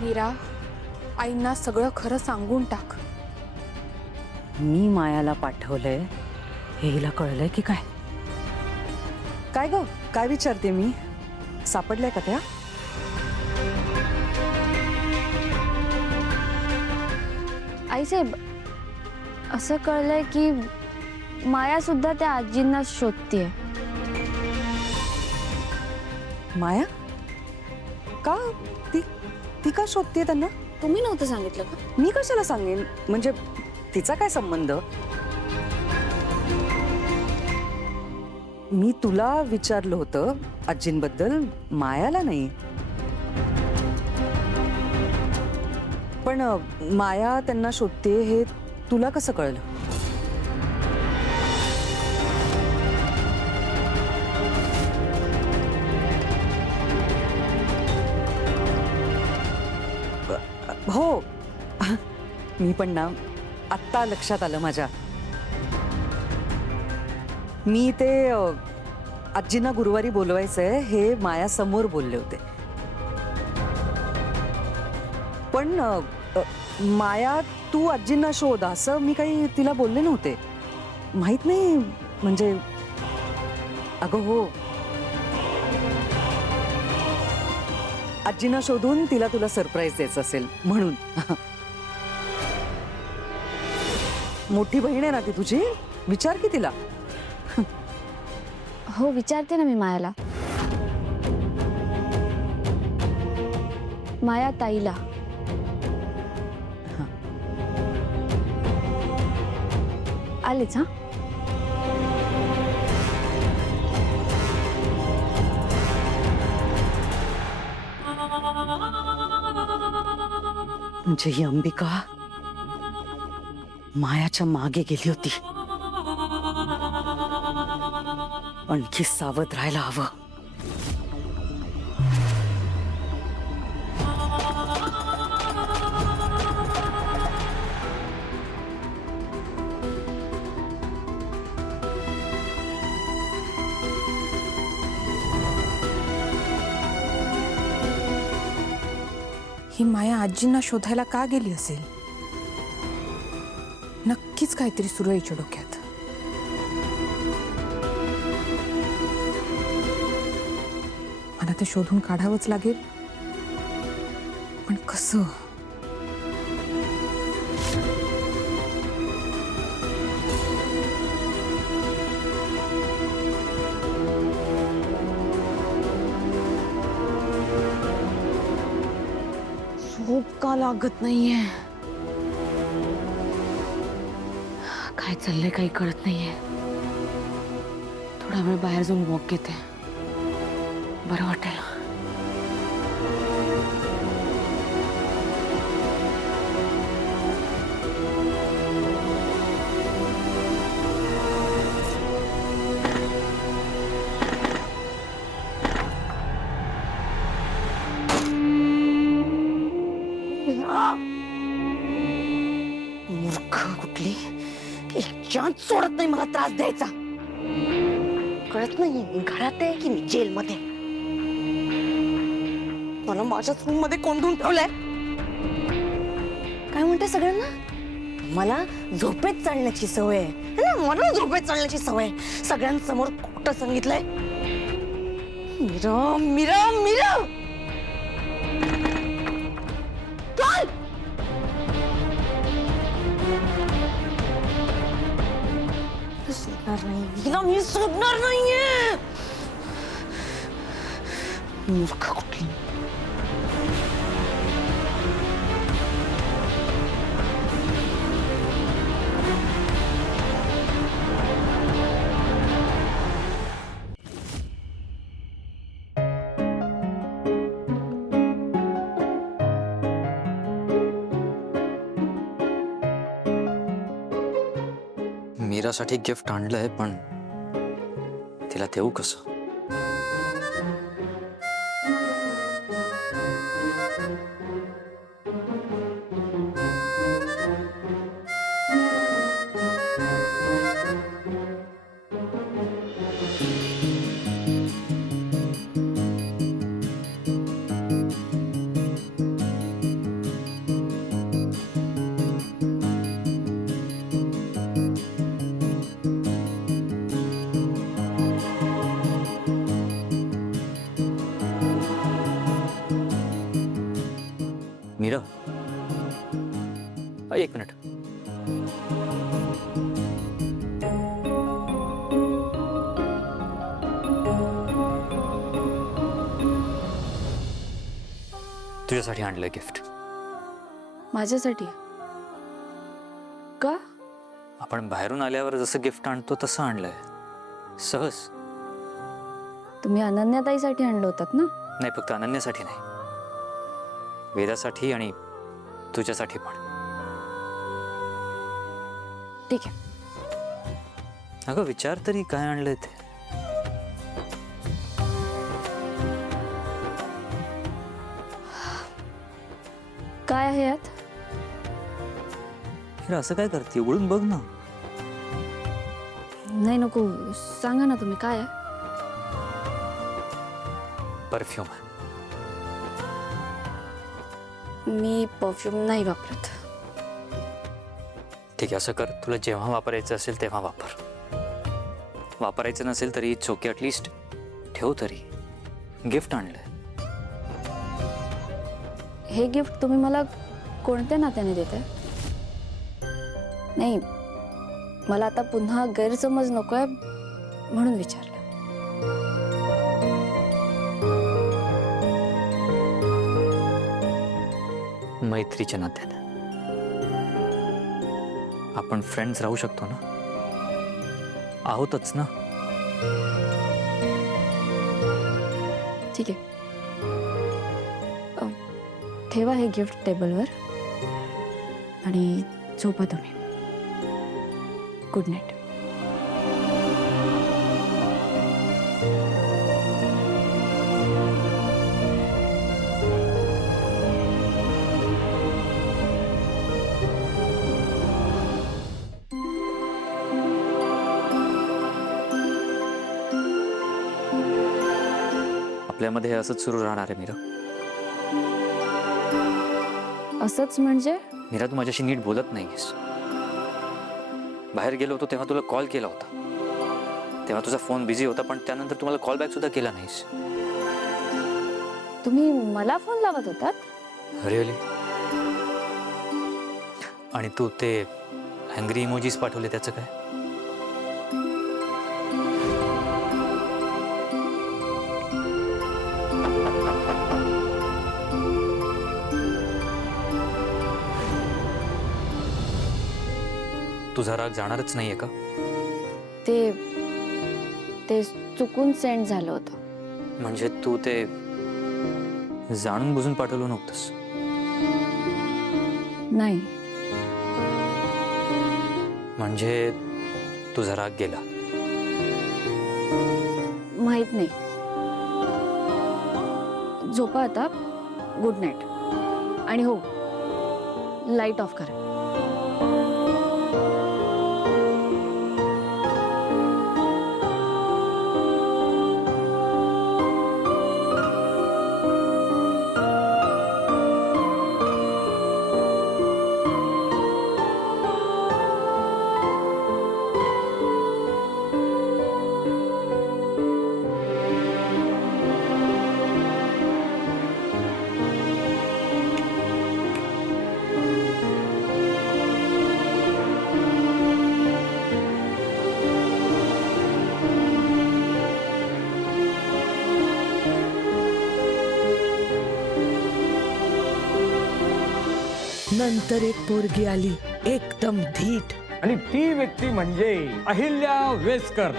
मीरा, आईंना सगळं खरं सांगून टाक. मी मायाला पाठवलंय हे हिला कळलंय की काय? काय ग, काय विचारते मी? सापडलंय का त्या? आईसाहेब, असं कळलंय की माया सुद्धा त्या आजींना शोधतीये. माया का? ती ती का शोधते त्यांना? तुम्ही नव्हतं सांगितलं का? मी कशाला सांगेन? म्हणजे तिचा काय संबंध? मी तुला विचारलं होतं आजींबद्दल, मायाला नाही. पण माया त्यांना शोधते हे तुला कसं कळलं? हो, मी पण ना आत्ता लक्षात आलं माझ्या. मी ते आजींना गुरुवारी बोलवायचंय हे माया समोर बोलले होते. पण माया तू आजींना शोध असं मी काही तिला बोलले नव्हते. माहित नाही म्हणजे. अगं हो, आजींना शोधून तिला तुला सरप्राईज द्यायचं असेल म्हणून. मोठी बहीण आहे ना ती तुझी, विचार की तिला. हो, विचारते ना मी मायाला. माया ताईला. आलेच. हा, म्हणजे ही अंबिका मायाच्या मागे गेली होती. आणखी सावध राहायला हवं. ही माया आजींना शोधायला का गेली असेल? नक्कीच काहीतरी सुरू आहे हिच्या डोक्यात. मला ते शोधून काढावंच लागेल, पण कसं? झोप का लागत नाहीये? काय चाललंय काही कळत नाहीये. थोडा वेळ बाहेर जाऊन वॉक घेते, बरं वाटेल. मूर्ख कुठली, एक चान्स सोडत नाही मला त्रास द्यायचा. कळत नाही मी घरात आहे की मी जेलमध्ये. मला माझ्याच रूम मध्ये कोंडून ठेवलंय. काय म्हणते सगळ्यांना? मला झोपेत चालण्याची सवय आहे है ना? मला झोपेत चालण्याची सवय. सगळ्यांसमोर खोटं सांगितलंय. मीरा मीरा मीरा, चल. सोडणार नाही हिला, मी सोडणार नाहीये. मूर्ख कुठली. मीरासाठी गिफ्ट आणलंय, पण तिला देऊ कसं? मीरा, एक मिनिट. तुझ्यासाठी आणलंय गिफ्ट. माझ्यासाठी? का? आपण बाहेरून आल्यावर जसं गिफ्ट आणतो तसं आणलंय, सहज. तुम्ही अनन्याताईसाठी आणलं होतात ना? नाही, फक्त अनन्यासाठी नाही, वेदासाठी आणि तुझ्यासाठी पण. ठीक आहे. अगं विचार तरी काय आणलंय ते. काय आहे यात? हिरा, असं काय करते? उघडून बघ ना. नाही नको, सांगा ना तुम्ही काय आहे. परफ्यूम. मी परफ्यूम नाही वापरत. ठीक आहे, असं कर, तुला जेव्हा वापरायचं असेल तेव्हा वापर. वापरायचं नसेल तरी चोके ॲटलिस्ट ठेव तरी. गिफ्ट आणलंय. हे गिफ्ट तुम्ही मला कोणत्या नात्याने देताय? नाही, मला आता पुन्हा गैरसमज नकोय म्हणून विचारलं. मैत्रीच्या नात्याने. आपण फ्रेंड्स राहू शकतो ना? आहोतच ना? ठीक आहे. ठेवा हे गिफ्ट टेबलवर आणि झोपा तुम्ही. Good night. आपल्यामध्ये हे असंच सुरू राहणार आहे मीरा. असंच म्हणजे? मीरा, तू माझ्याशी नीट बोलत नाहीस. बाहेर गेलो होतो तेव्हा तुला कॉल केला होता, तेव्हा तुझा फोन बिझी होता, पण त्यानंतर तुम्हाला कॉल बॅक सुद्धा केला नाहीस. तुम्ही मला फोन लावत होतात? रिअली? आणि तू ते हँग्री इमोजीस पाठवले त्याचं काय? तुझा राग जाणारच नाहीये का? ते चुकून सेंड झालं होतं. म्हणजे तू ते जाणून बुजून पाठवलं नव्हतंस? नाही. म्हणजे तुझा राग गेला? माहित नाही. झोपा आता. Good night. आणि हो, लाईट ऑफ करा. नंतर एक पोरगी आली, एकदम धीट. आणि ती व्यक्ती म्हणजे अहिल्या वेसकर.